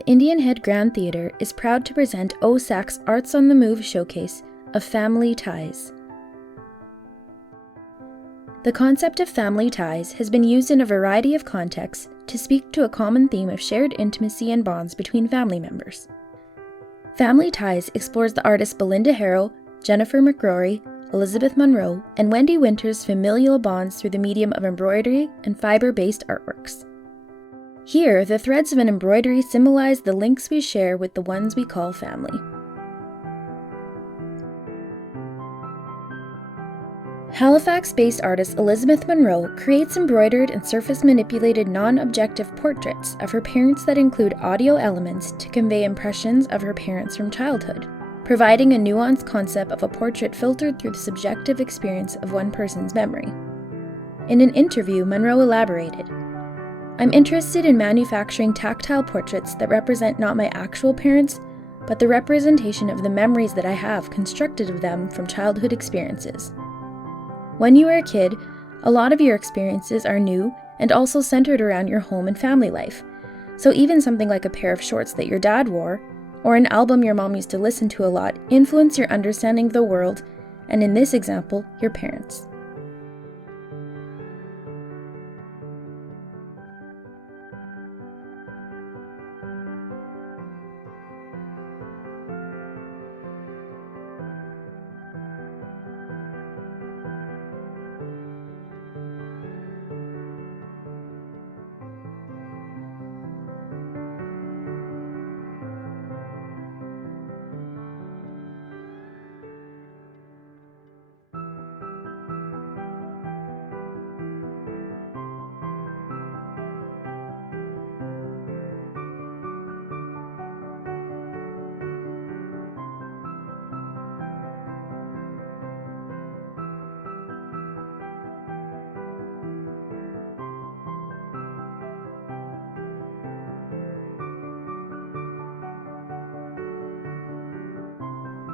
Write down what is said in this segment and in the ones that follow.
the Indian Head Grand Theatre is proud to present OSAC's Arts on the Move showcase of Family Ties. The concept of family ties has been used in a variety of contexts to speak to a common theme of shared intimacy and bonds between family members. Family Ties explores the artists Belinda Harrow, Jennifer McGrory, Elizabeth Munro, and Wendy Winter's familial bonds through the medium of embroidery and fiber-based artworks. Here, the threads of an embroidery symbolize the links we share with the ones we call family. Halifax-based artist Elizabeth Munro creates embroidered and surface-manipulated non-objective portraits of her parents that include audio elements to convey impressions of her parents from childhood, providing a nuanced concept of a portrait filtered through the subjective experience of one person's memory. In an interview, Munro elaborated, "I'm interested in manufacturing tactile portraits that represent not my actual parents, but the representation of the memories that I have constructed of them from childhood experiences. When you are a kid, a lot of your experiences are new and also centered around your home and family life. So even something like a pair of shorts that your dad wore, or an album your mom used to listen to a lot, influence your understanding of the world, and in this example, your parents."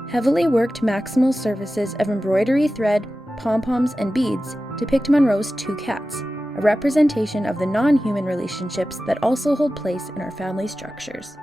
Heavily worked maximal surfaces of embroidery thread, pom-poms, and beads depict Munro's two cats, a representation of the non-human relationships that also hold place in our family structures.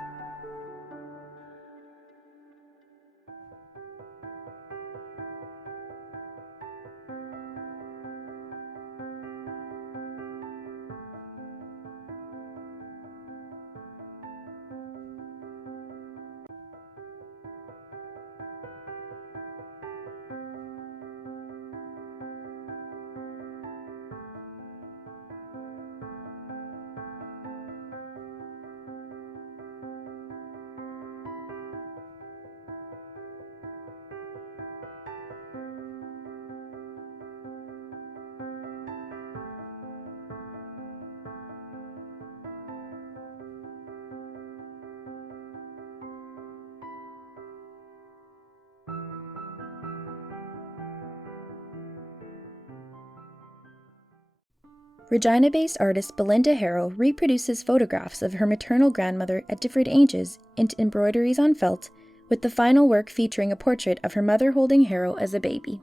Regina-based artist Belinda Harrow reproduces photographs of her maternal grandmother at different ages into embroideries on felt, with the final work featuring a portrait of her mother holding Harrow as a baby.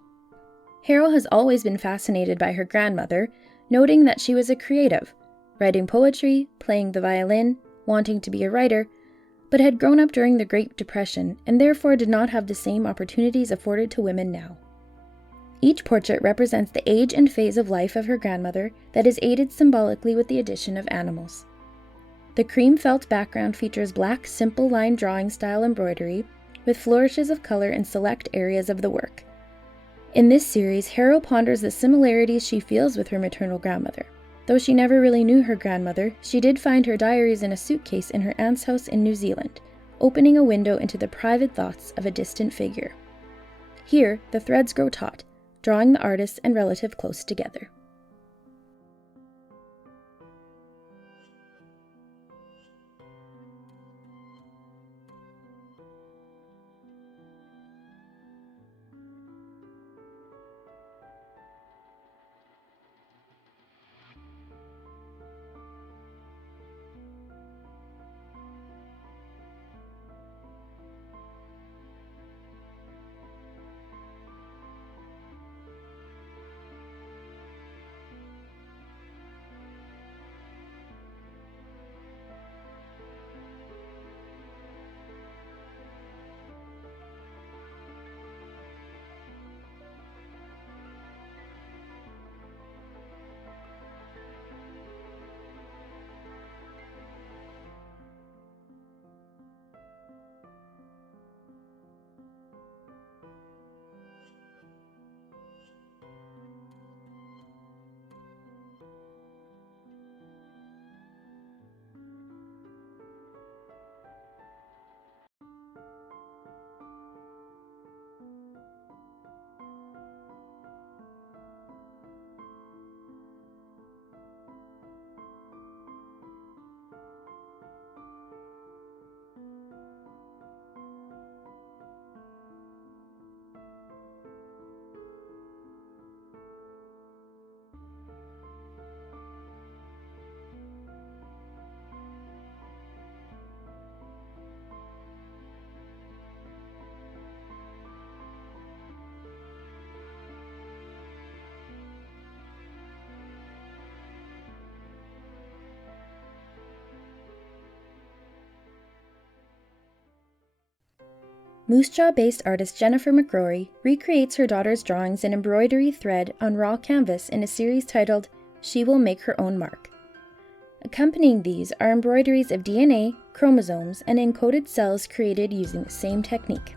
Harrow has always been fascinated by her grandmother, noting that she was a creative, writing poetry, playing the violin, wanting to be a writer, but had grown up during the Great Depression and therefore did not have the same opportunities afforded to women now. Each portrait represents the age and phase of life of her grandmother that is aided symbolically with the addition of animals. The cream felt background features black, simple line drawing style embroidery with flourishes of color in select areas of the work. In this series, Harrow ponders the similarities she feels with her maternal grandmother. Though she never really knew her grandmother, she did find her diaries in a suitcase in her aunt's house in New Zealand, opening a window into the private thoughts of a distant figure. Here, the threads grow taut, drawing the artist and relative close together. Moose Jaw-based artist Jennifer McGrory recreates her daughter's drawings in embroidery thread on raw canvas in a series titled She Will Make Her Own Mark. Accompanying these are embroideries of DNA, chromosomes, and encoded cells created using the same technique.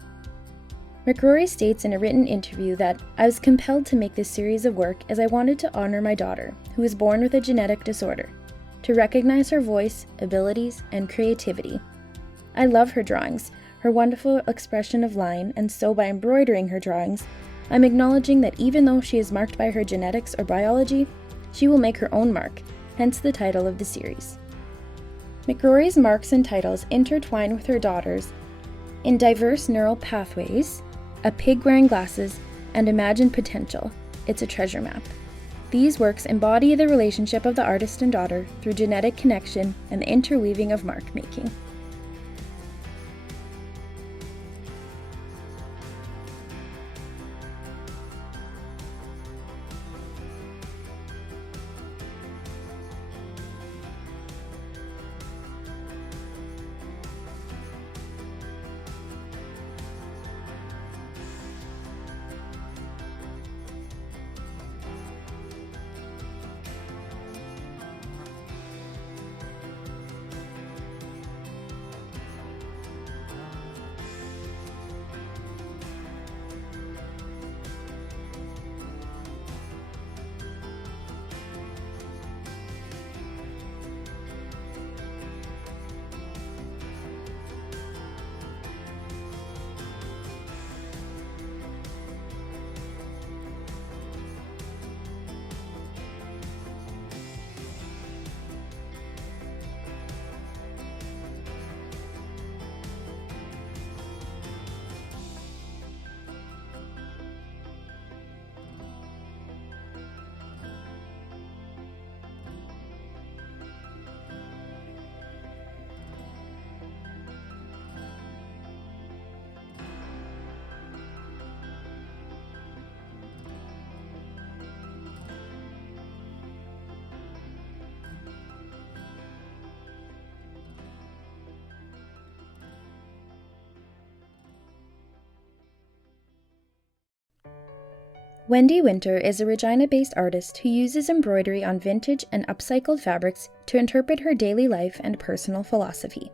McRorie states in a written interview that I was compelled to make this series of work as I wanted to honor my daughter, who was born with a genetic disorder, to recognize her voice, abilities, and creativity. I love her drawings, her wonderful expression of line, and so by embroidering her drawings, I'm acknowledging that even though she is marked by her genetics or biology, she will make her own mark, hence the title of the series. McRorie's marks and titles intertwine with her daughter's in diverse neural pathways, a pig wearing glasses, and imagined potential. It's a treasure map. These works embody the relationship of the artist and daughter through genetic connection and the interweaving of mark making. Wendy Winter is a Regina-based artist who uses embroidery on vintage and upcycled fabrics to interpret her daily life and personal philosophy.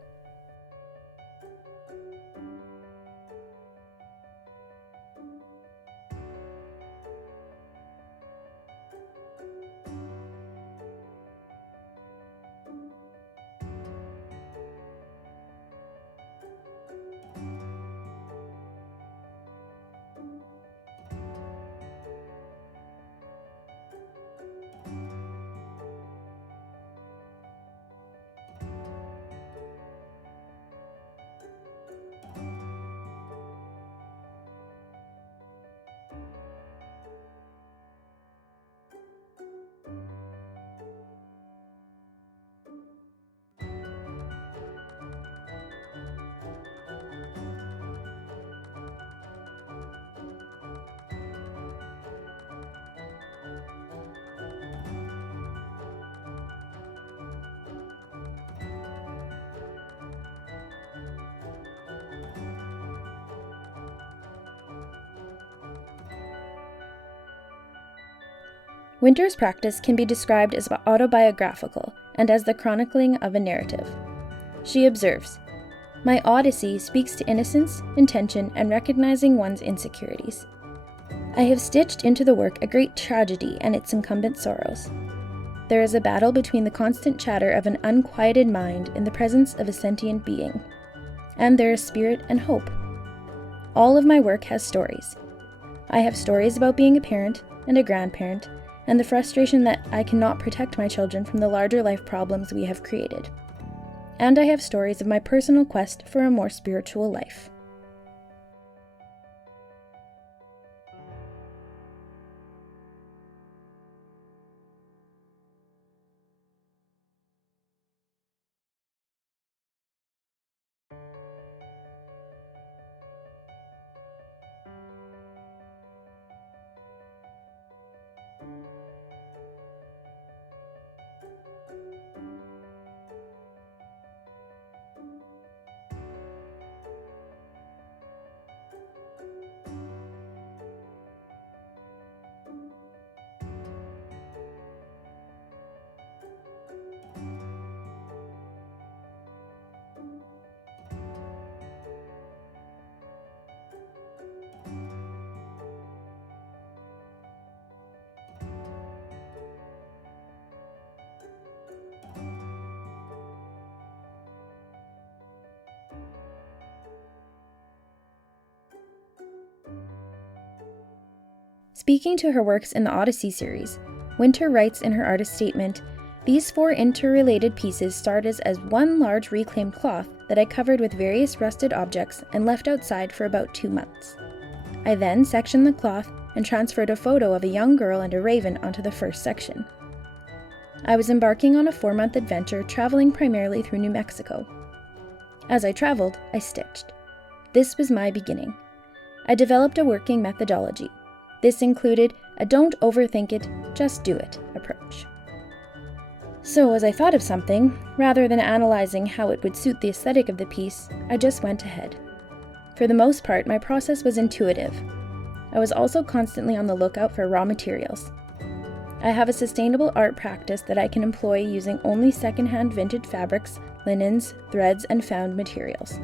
Winter's practice can be described as autobiographical and as the chronicling of a narrative. She observes, "My Odyssey speaks to innocence, intention, and recognizing one's insecurities. I have stitched into the work a great tragedy and its incumbent sorrows. There is a battle between the constant chatter of an unquieted mind in the presence of a sentient being, and there is spirit and hope. All of my work has stories. I have stories about being a parent and a grandparent, and the frustration that I cannot protect my children from the larger life problems we have created. And I have stories of my personal quest for a more spiritual life." Speaking to her works in the Odyssey series, Winter writes in her artist statement, "These 4 interrelated pieces started as one large reclaimed cloth that I covered with various rusted objects and left outside for about 2 months. I then sectioned the cloth and transferred a photo of a young girl and a raven onto the first section. I was embarking on a 4-month adventure traveling primarily through New Mexico. As I traveled, I stitched. This was my beginning. I developed a working methodology. This included a don't overthink it, just do it approach. So as I thought of something, rather than analyzing how it would suit the aesthetic of the piece, I just went ahead. For the most part, my process was intuitive. I was also constantly on the lookout for raw materials. I have a sustainable art practice that I can employ using only secondhand vintage fabrics, linens, threads, and found materials.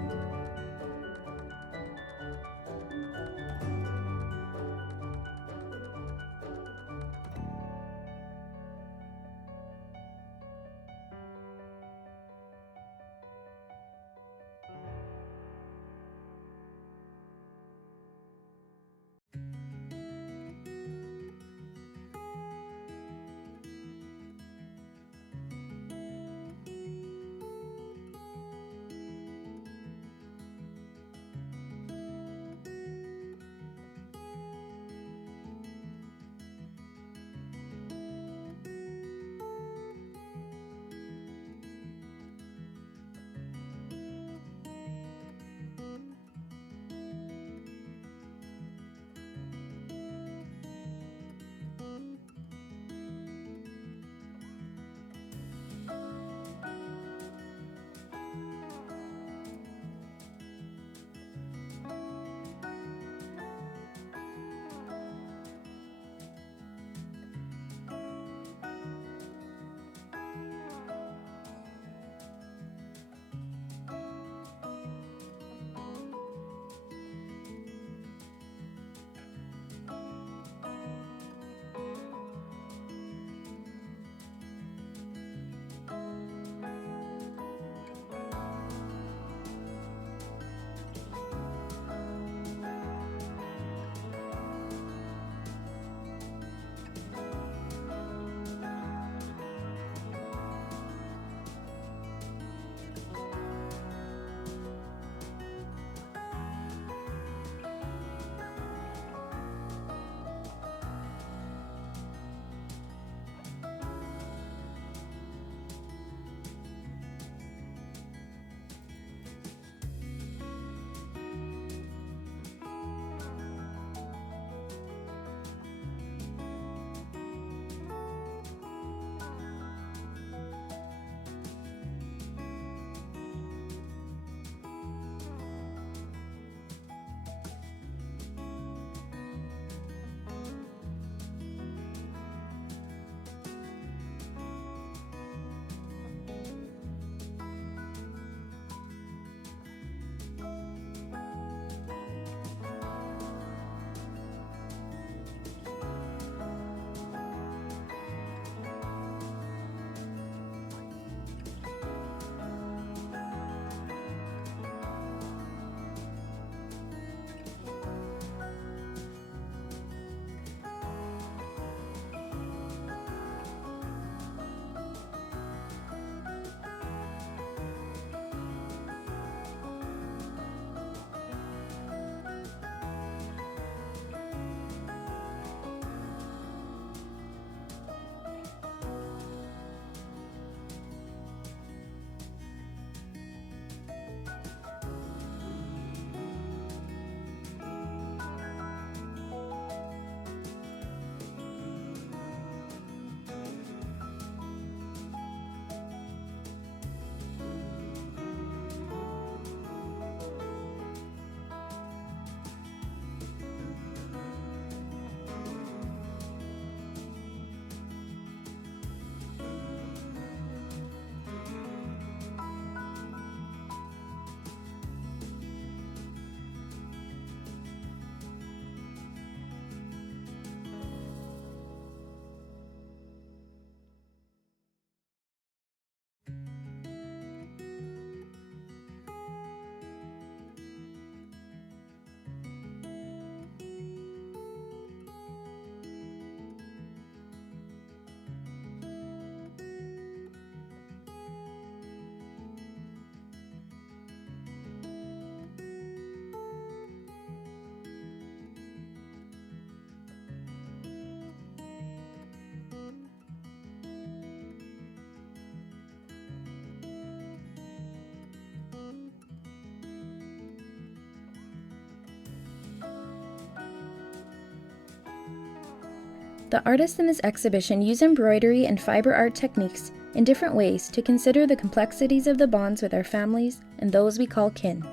The artists in this exhibition use embroidery and fiber art techniques in different ways to consider the complexities of the bonds with our families and those we call kin.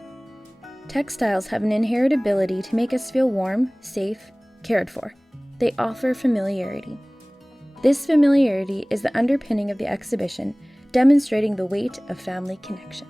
Textiles have an inherent ability to make us feel warm, safe, cared for. They offer familiarity. This familiarity is the underpinning of the exhibition, demonstrating the weight of family connection.